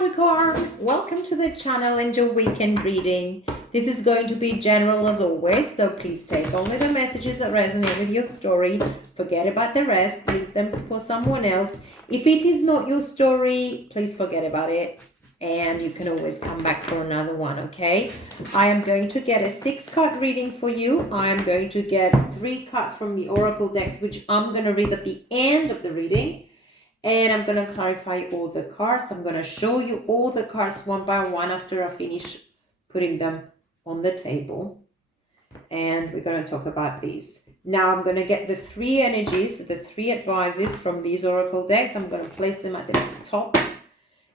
Capricorn, welcome to the channel and your weekend reading. This is going to be general as always, so please take only the messages that resonate with your story. Forget about the rest, leave them for someone else. If it is not your story, please forget about it and you can always come back for another one, okay? I am going to get a 6-card reading for you. I am going to get 3 cards from the Oracle decks, which I'm going to read at the end of the reading. And I'm going to clarify all the cards. I'm going to show you all the cards one by one after I finish putting them on the table. And we're going to talk about these. Now I'm going to get the 3 energies, the 3 advices from these Oracle decks. I'm going to place them at the top.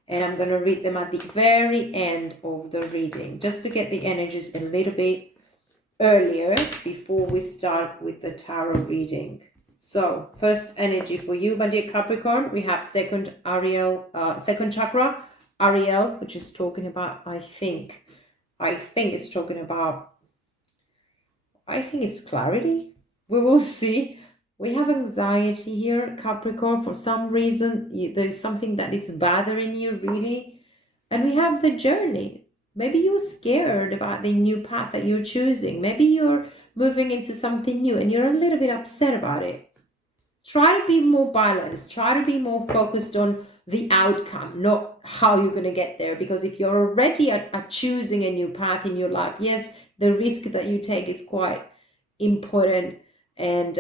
And I'm going to read them at the very end of the reading. Just to get the energies a little bit earlier before we start with the tarot reading. So, first energy for you, my dear Capricorn, we have second chakra, Ariel, which is talking about, I think it's clarity. We will see. We have anxiety here, Capricorn. For some reason, there's something that is bothering you, really. And we have the journey. Maybe you're scared about the new path that you're choosing. Maybe you're moving into something new and you're a little bit upset about it. Try to be more balanced. Try to be more focused on the outcome, not how you're going to get there. Because if you're already choosing a new path in your life, yes, the risk that you take is quite important. And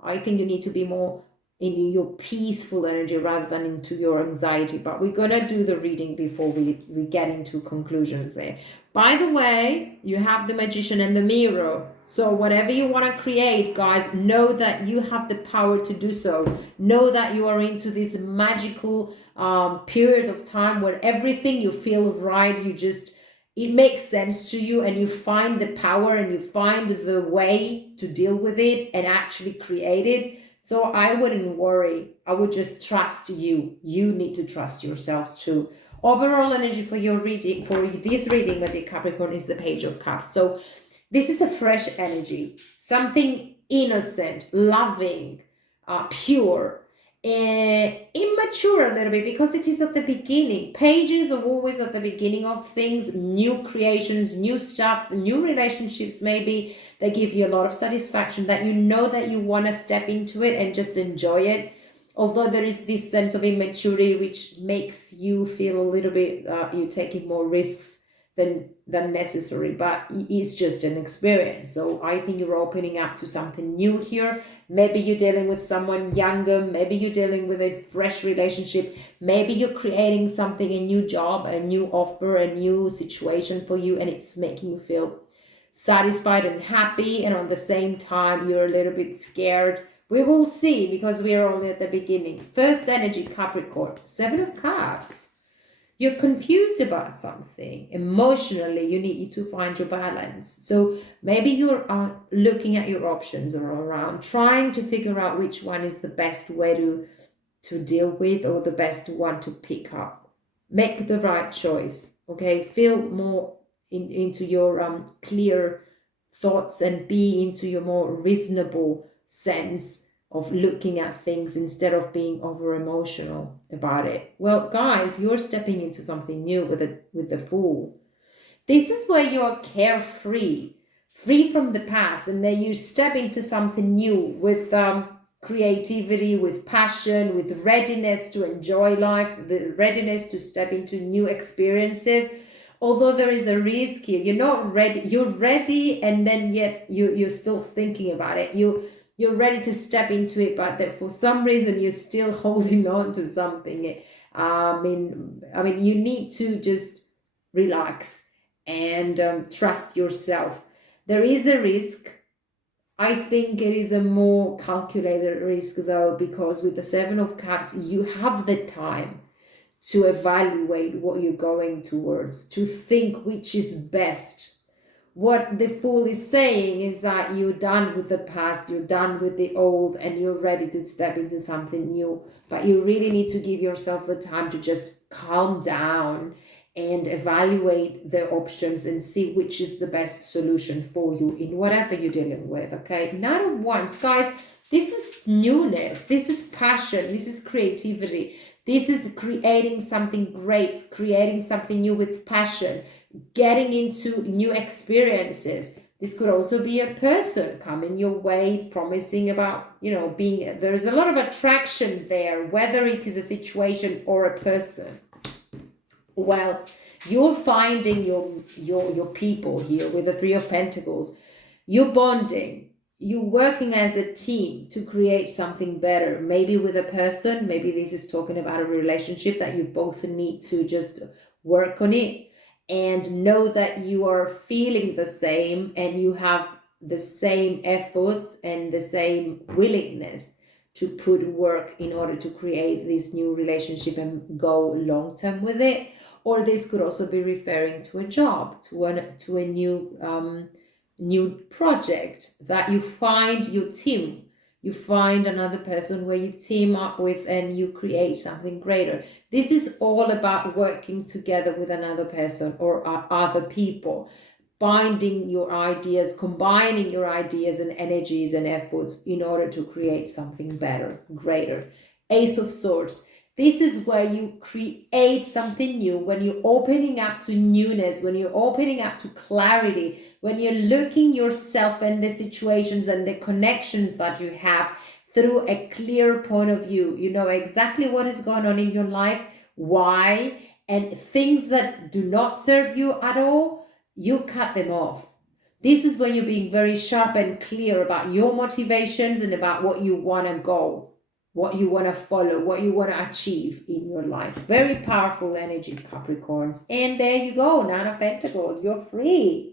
I think you need to be more in your peaceful energy rather than into your anxiety. But we're going to do the reading before we get into conclusions there. By the way, you have the Magician and the Mirror. So whatever you want to create, guys, know that you have the power to do so. Know that you are into this magical period of time where everything you feel right, it makes sense to you and you find the power and you find the way to deal with it and actually create it. So I wouldn't worry. I would just trust you. You need to trust yourselves too. Overall energy for your reading, for this reading, my dear Capricorn, is the Page of Cups. So this is a fresh energy, something innocent, loving, pure, immature a little bit because it is at the beginning. Pages are always at the beginning of things, new creations, new stuff, new relationships maybe that give you a lot of satisfaction, that you know that you want to step into it and just enjoy it. Although there is this sense of immaturity which makes you feel a little bit, you're taking more risks than necessary, but it's just an experience. So I think you're opening up to something new here. Maybe you're dealing with someone younger, maybe you're dealing with a fresh relationship, maybe you're creating something, a new job, a new offer, a new situation for you, and it's making you feel satisfied and happy, and on the same time you're a little bit scared. We will see because we are only at the beginning. First energy, Capricorn, 7 of Cups. You're confused about something. Emotionally, you need to find your balance. So maybe you're looking at your options or around, trying to figure out which one is the best way to deal with or the best one to pick up. Make the right choice, okay? Feel more into your clear thoughts and be into your more reasonable sense of looking at things instead of being over emotional about it. Well, guys, you're stepping into something new with the Fool. This is where you're carefree, free from the past, and then you step into something new with creativity, with passion, with readiness to enjoy life, the readiness to step into new experiences. Although there is a risk here, you're not ready. You're ready, and then yet you're still thinking about it. You're ready to step into it, but that for some reason you're still holding on to something. I mean, you need to just relax and trust yourself. There is a risk. I think it is a more calculated risk though, because with the 7 of Cups, you have the time to evaluate what you're going towards, to think which is best. What the Fool is saying is that you're done with the past, you're done with the old, and you're ready to step into something new. But you really need to give yourself the time to just calm down and evaluate the options and see which is the best solution for you in whatever you're dealing with, okay? 9 of Wands, guys, this is newness, this is passion, this is creativity. This is creating something great, creating something new with passion, getting into new experiences. This could also be a person coming your way, promising about, being, there's a lot of attraction there, whether it is a situation or a person. Well, you're finding your people here with the Three of Pentacles. You're bonding. You're working as a team to create something better. Maybe with a person. Maybe this is talking about a relationship that you both need to just work on it and know that you are feeling the same and you have the same efforts and the same willingness to put work in order to create this new relationship and go long term with it. Or this could also be referring to a job, to a new project that you find your team. You find another person where you team up with and you create something greater. This is all about working together with another person or other people, binding your ideas, combining your ideas and energies and efforts in order to create something better, greater. Ace of Swords. This is where you create something new, when you're opening up to newness, when you're opening up to clarity, when you're looking yourself and the situations and the connections that you have through a clear point of view. You know exactly what is going on in your life, why, and things that do not serve you at all, you cut them off. This is when you're being very sharp and clear about your motivations and about what you want to go, what you want to follow, what you want to achieve in your life. Very powerful energy, Capricorns. And there you go, Nine of Pentacles. You're free.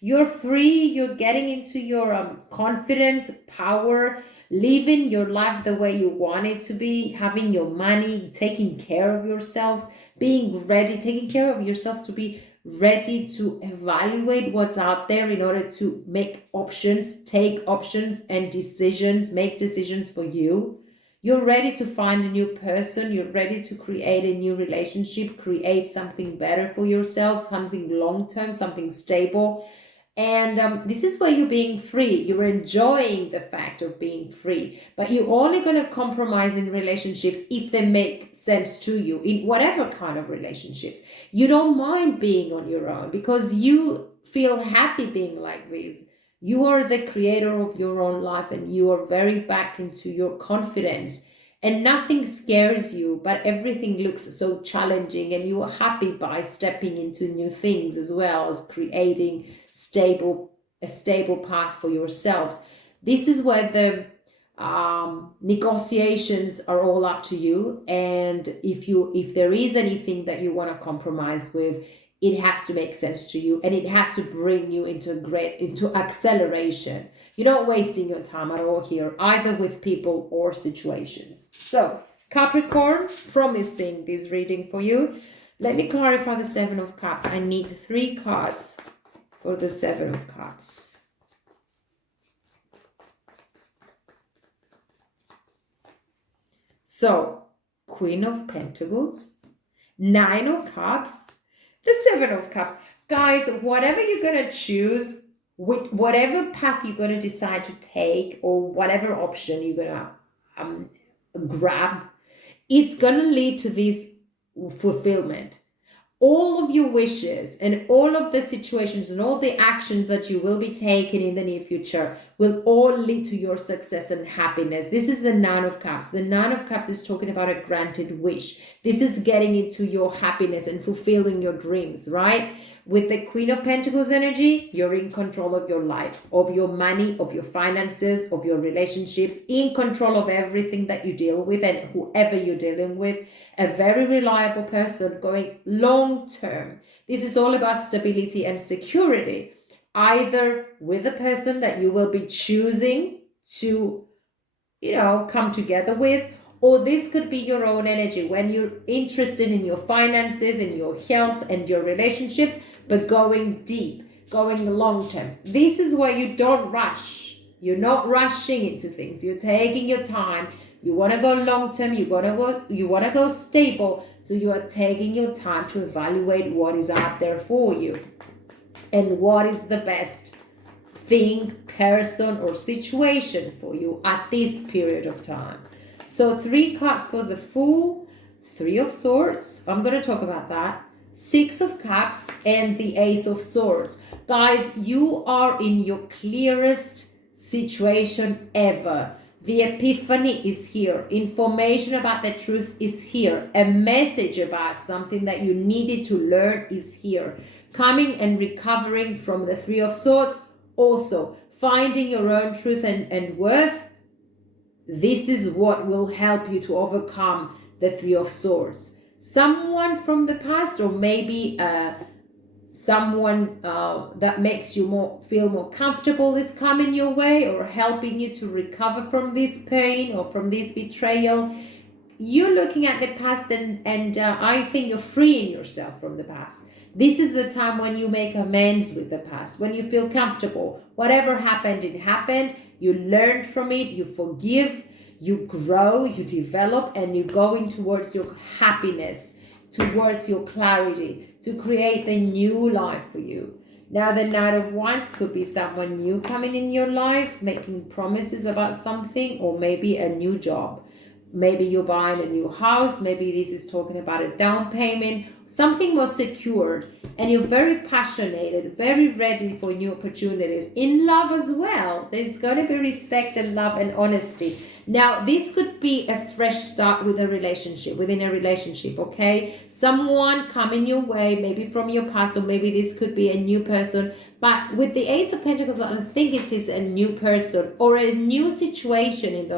You're free. You're getting into your confidence, power, living your life the way you want it to be, having your money, taking care of yourselves, being ready, taking care of yourselves to be ready to evaluate what's out there in order to make options, take options and decisions, make decisions for you. You're ready to find a new person. You're ready to create a new relationship, create something better for yourself, something long-term, something stable. And this is where you're being free. You're enjoying the fact of being free, but you're only going to compromise in relationships if they make sense to you, in whatever kind of relationships. You don't mind being on your own because you feel happy being like this. You are the creator of your own life and you are very back into your confidence and nothing scares you, but everything looks so challenging and you are happy by stepping into new things as well as creating a stable path for yourselves. This is where the negotiations are all up to you, and if there is anything that you want to compromise with, it has to make sense to you and it has to bring you into acceleration. You're not wasting your time at all here, either with people or situations. So Capricorn, promising this reading for you. Let me clarify the Seven of Cups. I need 3 cards for the Seven of Cups. So Queen of Pentacles, Nine of Cups, the Seven of Cups. Guys, whatever you're going to choose, whatever path you're going to decide to take or whatever option you're going to grab, it's going to lead to this fulfillment. All of your wishes and all of the situations and all the actions that you will be taking in the near future will all lead to your success and happiness. This is the Nine of Cups. The Nine of Cups is talking about a granted wish. This is getting into your happiness and fulfilling your dreams, right? With the Queen of Pentacles energy, you're in control of your life, of your money, of your finances, of your relationships, in control of everything that you deal with and whoever you're dealing with. A very reliable person going long term. This is all about stability and security, either with a person that you will be choosing to, come together with, or this could be your own energy when you're interested in your finances and your health and your relationships, but going deep, going long term. This is where you don't rush. You're not rushing into things. You're taking your time. You want to go long term. You want to go stable. So you are taking your time to evaluate what is out there for you and what is the best thing, person, or situation for you at this period of time. So 3 cards for the Fool, Three of Swords. I'm going to talk about that. Six of Cups and the Ace of Swords. Guys, you are in your clearest situation ever. The epiphany is here. Information about the truth is here. A message about something that you needed to learn is here. Coming and recovering from the Three of Swords. Also, finding your own truth and worth. This is what will help you to overcome the Three of Swords. Someone from the past, or maybe someone that makes you feel more comfortable is coming your way, or helping you to recover from this pain or from this betrayal. You're looking at the past and I think you're freeing yourself from the past. This is the time when you make amends with the past, when you feel comfortable. Whatever happened, it happened. You learned from it, you forgive, you grow, you develop, and you're going towards your happiness, towards your clarity, to create the new life for you. Now, the Knight of Wands could be someone new coming in your life, making promises about something, or maybe a new job. Maybe you're buying a new house. Maybe this is talking about a down payment, something more secured, and you're very passionate, very ready for new opportunities. In love as well, there's going to be respect and love and honesty. Now, this could be a fresh start with a relationship, within a relationship, okay? Someone coming your way, maybe from your past, or maybe this could be a new person. But with the Ace of Pentacles, I don't think it is a new person or a new situation in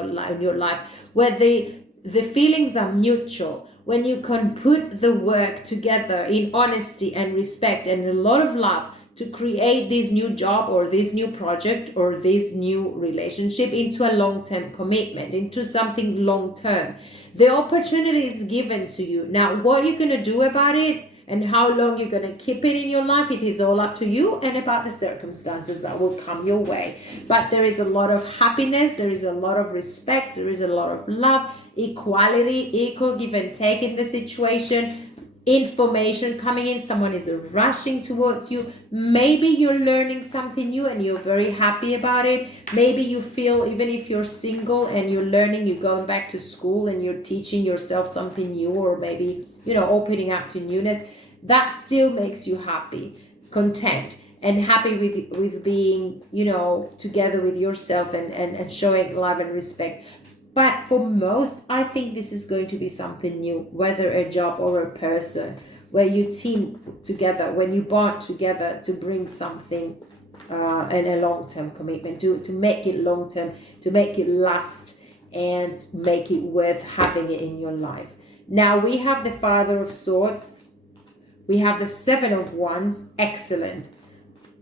your life where the feelings are mutual. When you can put the work together in honesty and respect and a lot of love to create this new job or this new project or this new relationship into a long-term commitment, into something long-term. The opportunity is given to you. Now, what you're going to do about it and how long you're going to keep it in your life, it is all up to you and about the circumstances that will come your way. But there is a lot of happiness, there is a lot of respect, there is a lot of love, equality, equal give and take in the situation. Information coming in, someone is rushing towards you. Maybe you're learning something new and you're very happy about it. Maybe you feel, even if you're single and you're learning, you're going back to school and you're teaching yourself something new, or maybe, opening up to newness. That still makes you happy, content, and happy with being, together with yourself and showing love and respect. But for most, I think this is going to be something new, whether a job or a person, where you team together, when you bond together to bring something in a long-term commitment, to make it long-term, to make it last, and make it worth having it in your life. Now, we have the Father of Swords. We have the Seven of Wands. Excellent.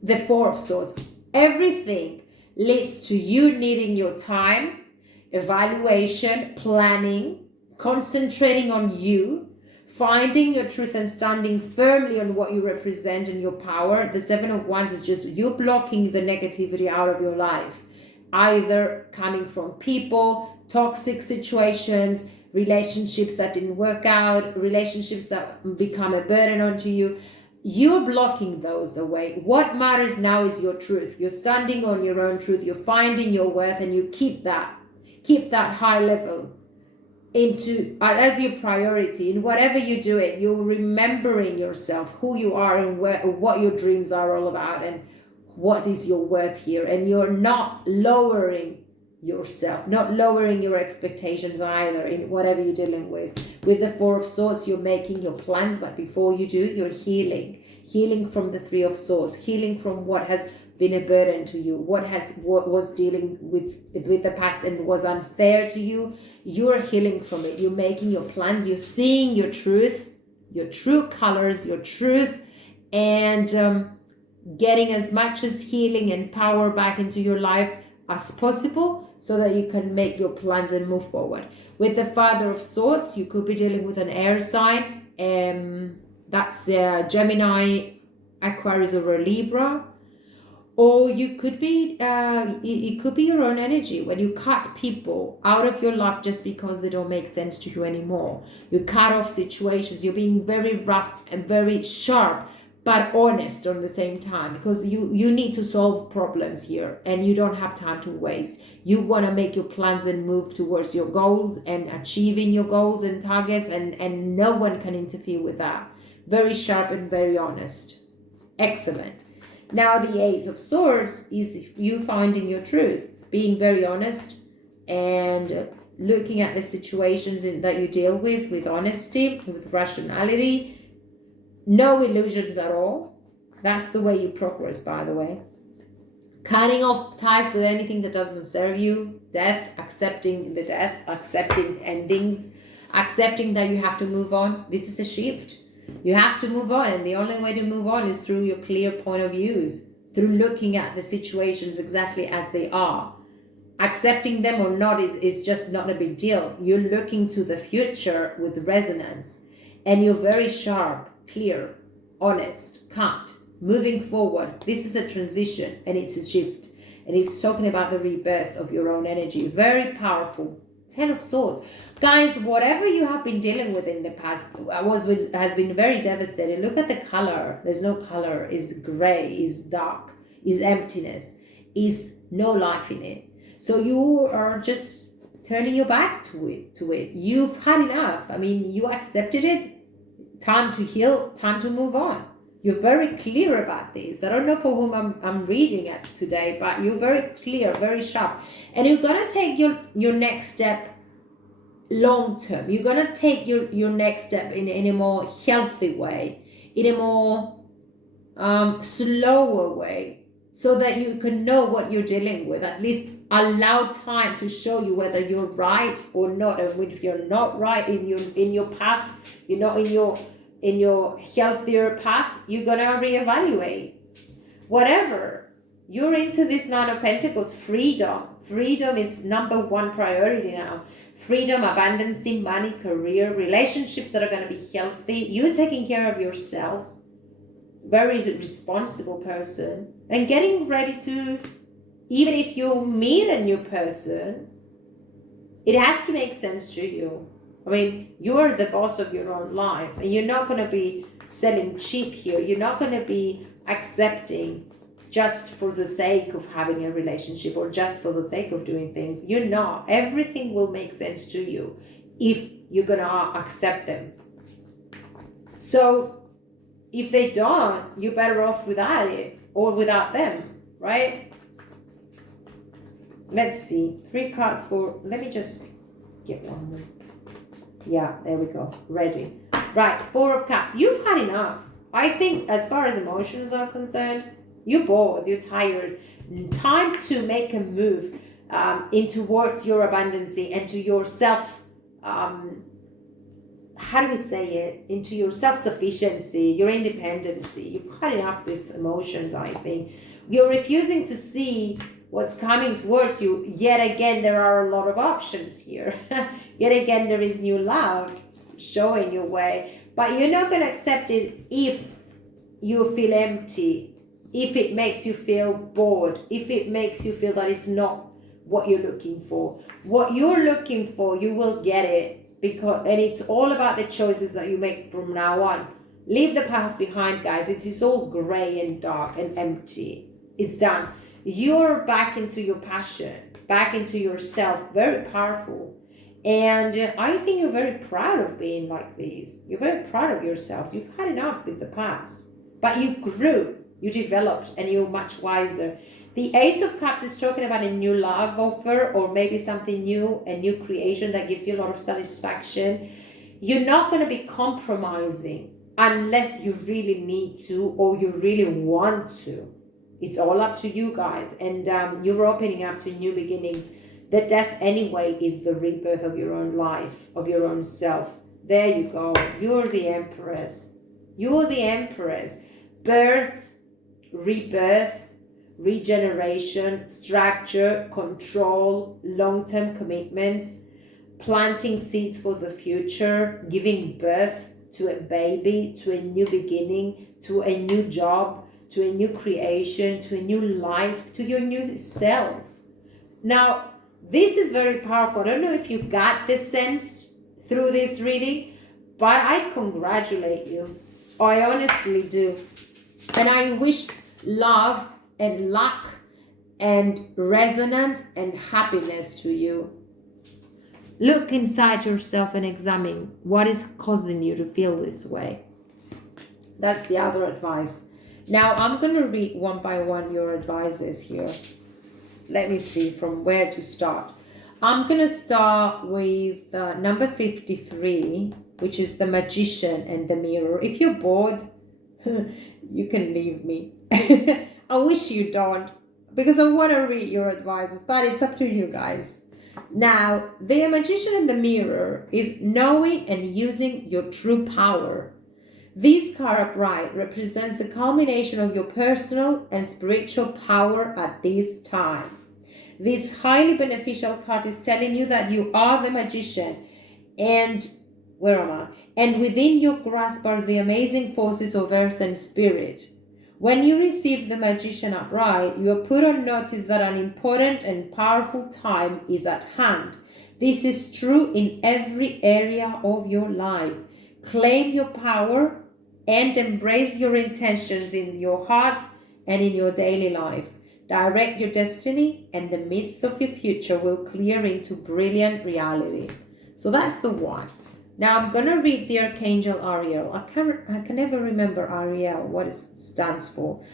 The Four of Swords. Everything leads to you needing your time, evaluation, planning, concentrating on you, finding your truth and standing firmly on what you represent and your power. The Seven of Wands is just you blocking the negativity out of your life, either coming from people, toxic situations, relationships that didn't work out, relationships that become a burden onto you. You're blocking those away. What matters now is your truth. You're standing on your own truth. You're finding your worth, and you keep that high level into as your priority in whatever you're doing. You're remembering yourself, who you are, and what your dreams are all about, and what is your worth here. And you're not lowering yourself, not lowering your expectations either in whatever you're dealing with. With the Four of Swords, you're making your plans, but before you do, you're healing from the Three of Swords, healing from what has been a burden to you, what was dealing with the past and was unfair to you. You're healing from it. You're making your plans. You're seeing your truth, your true colors, your truth, and getting as much as healing and power back into your life as possible, so that you can make your plans and move forward. With the Father of Swords, you could be dealing with an air sign. That's Gemini, Aquarius, or a Libra. Or you could be, it could be your own energy, when you cut people out of your life just because they don't make sense to you anymore. You cut off situations. You're being very rough and very sharp but honest on the same time, because you need to solve problems here and you don't have time to waste. You want to make your plans and move towards your goals and achieving your goals and targets, and no one can interfere with that. Very sharp and very honest. Excellent. Now the Ace of Swords is you finding your truth, being very honest and looking at the situations that you deal with honesty, with rationality. No illusions at all. That's the way you progress, by the way. Cutting off ties with anything that doesn't serve you. Death, accepting the death, accepting endings, accepting that you have to move on. This is a shift. You have to move on, and the only way to move on is through your clear point of views, through looking at the situations exactly as they are. Accepting them or not is just not a big deal. You're looking to the future with resonance, and you're very sharp, clear, honest, cut, moving forward. This is a transition and it's a shift, and it's talking about the rebirth of your own energy. Very powerful. 10 of Swords. Guys, whatever you have been dealing with in the past has been very devastating. Look at the color. There's no color. It's gray, it's dark, it's emptiness, is no life in it. So you are just turning your back to it. You've had enough. I mean, you accepted it. Time to heal, time to move on. You're very clear about this. I don't know for whom I'm reading it today, but you're very clear, very sharp. And you're going to take your next step long term. You're going to take your next step in a more healthy way, in a more slower way, so that you can know what you're dealing with. At least allow time to show you whether you're right or not. And if you're not right in your path, you're not in your healthier path, you're gonna reevaluate. Whatever. You're into this Nine of Pentacles, freedom. Freedom is number one priority now. Freedom, abundance, money, career, relationships that are gonna be healthy. You taking care of yourselves. Very responsible person. And getting ready to, even if you meet a new person, it has to make sense to you. I mean, you're the boss of your own life, and you're not going to be selling cheap here. You're not going to be accepting just for the sake of having a relationship or just for the sake of doing things. You're not. Everything will make sense to you if you're going to accept them. So if they don't, you're better off without it or without them, right? Let's see. 3 cards for, let me just get one more. Yeah, there we go. Ready. Right, 4 of Cups. You've had enough. I think as far as emotions are concerned, you're bored, you're tired. Time to make a move in towards your abundance and to your self, how do we say it? Into your self-sufficiency, your independency. You've had enough with emotions, I think. You're refusing to see what's coming towards you. Yet again, there are a lot of options here. Yet again, there is new love showing your way. But you're not going to accept it if you feel empty, if it makes you feel bored, if it makes you feel that it's not what you're looking for. What you're looking for, you will get it. And it's all about the choices that you make from now on. Leave the past behind, guys. It is all gray and dark and empty. It's done. You're back into your passion, back into yourself. Very powerful. And I think you're very proud of being like this. You're very proud of yourselves. You've had enough with the past. But you grew, you developed, and you're much wiser. The Ace of Cups is talking about a new love offer, or maybe something new, a new creation that gives you a lot of satisfaction. You're not going to be compromising unless you really need to or you really want to. It's all up to you guys. And you're opening up to new beginnings. The death anyway is the rebirth of your own life, of your own self. There you go. You're the Empress. You're the Empress. Birth, rebirth, regeneration, structure, control, long-term commitments, planting seeds for the future, giving birth to a baby, to a new beginning, to a new job, to a new creation, to a new life, to your new self. Now, this is very powerful. I don't know if you got this sense through this reading, but I congratulate you. I honestly do. And I wish love and luck and resonance and happiness to you. Look inside yourself and examine what is causing you to feel this way. That's the other advice. Now I'm going to read one by one your advices here. Let me see from where to start. I'm going to start with number 53, which is the Magician and the Mirror. If you're bored, you can leave me. I wish you don't, because I want to read your advices, but it's up to you guys. Now, the Magician and the Mirror is knowing and using your true power. This card upright represents the culmination of your personal and spiritual power at this time. This highly beneficial card is telling you that you are the magician, and and within your grasp are the amazing forces of earth and spirit. When you receive the Magician upright, you are put on notice that an important and powerful time is at hand. This is true in every area of your life. Claim your power and embrace your intentions in your heart and in your daily life. Direct your destiny, and the mists of your future will clear into brilliant reality. So that's the one. Now I'm going to read the Archangel Ariel. I can never remember Ariel, what it stands for.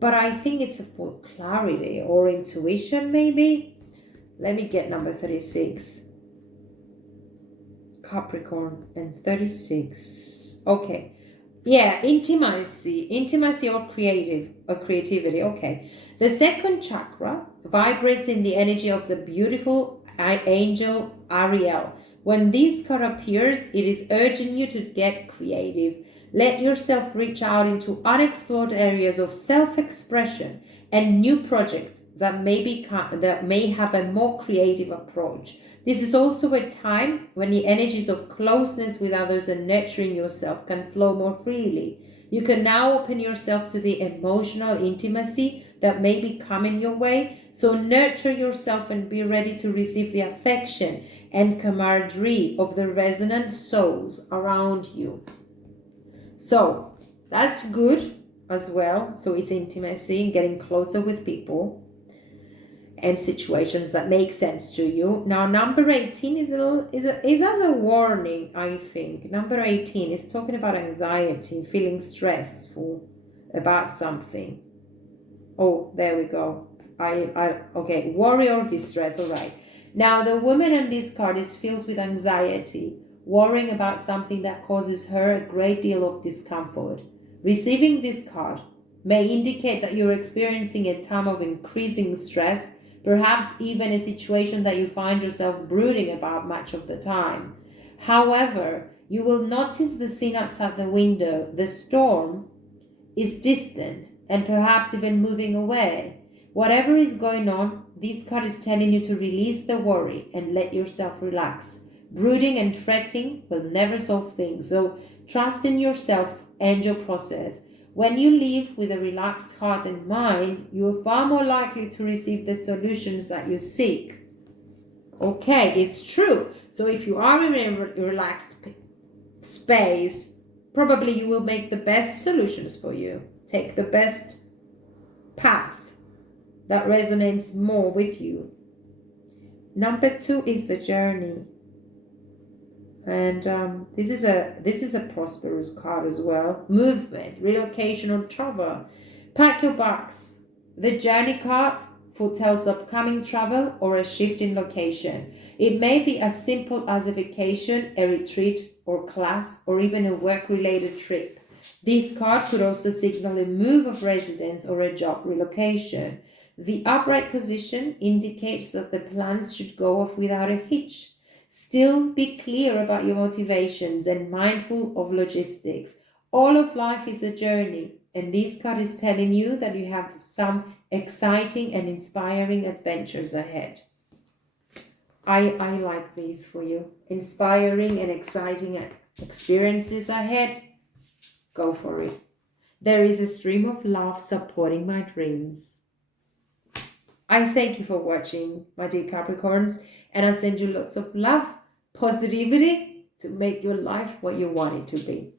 But I think it's for clarity or intuition, maybe. Let me get number 36. Capricorn and 36. Okay. Yeah, intimacy or creativity. Okay. The second chakra vibrates in the energy of the beautiful angel Ariel. When this card appears, it is urging you to get creative. Let yourself reach out into unexplored areas of self-expression and new projects that may have a more creative approach. This is also a time when the energies of closeness with others and nurturing yourself can flow more freely. You can now open yourself to the emotional intimacy that may be coming your way. So nurture yourself and be ready to receive the affection and camaraderie of the resonant souls around you. So that's good as well. So it's intimacy, getting closer with people and situations that make sense to you. Now, number 18 is as a warning, I think. Number 18 is talking about anxiety, feeling stressful about something. Oh, there we go. Okay, worry or distress. All right. Now, the woman on this card is filled with anxiety, worrying about something that causes her a great deal of discomfort. Receiving this card may indicate that you're experiencing a time of increasing stress, perhaps even a situation that you find yourself brooding about much of the time. However, you will notice the scene outside the window. The storm is distant and perhaps even moving away. Whatever is going on, this card is telling you to release the worry and let yourself relax. Brooding and fretting will never solve things, so trust in yourself and your process. When you live with a relaxed heart and mind, you are far more likely to receive the solutions that you seek. Okay, it's true. So if you are in a relaxed space, probably you will make the best solutions for you. Take the best path that resonates more with you. Number 2 is the journey. And this is a prosperous card as well. Movement, relocation, or travel. Pack your bags. The journey card foretells upcoming travel or a shift in location. It may be as simple as a vacation, a retreat or class, or even a work-related trip. This card could also signal a move of residence or a job relocation. The upright position indicates that the plans should go off without a hitch. Still be clear about your motivations and mindful of logistics. All of life is a journey, and this card is telling you that you have some exciting and inspiring adventures ahead. I like these for you. Inspiring and exciting experiences ahead. Go for it. There is a stream of love supporting my dreams. I thank you for watching, my dear Capricorns, and I send you lots of love, positivity to make your life what you want it to be.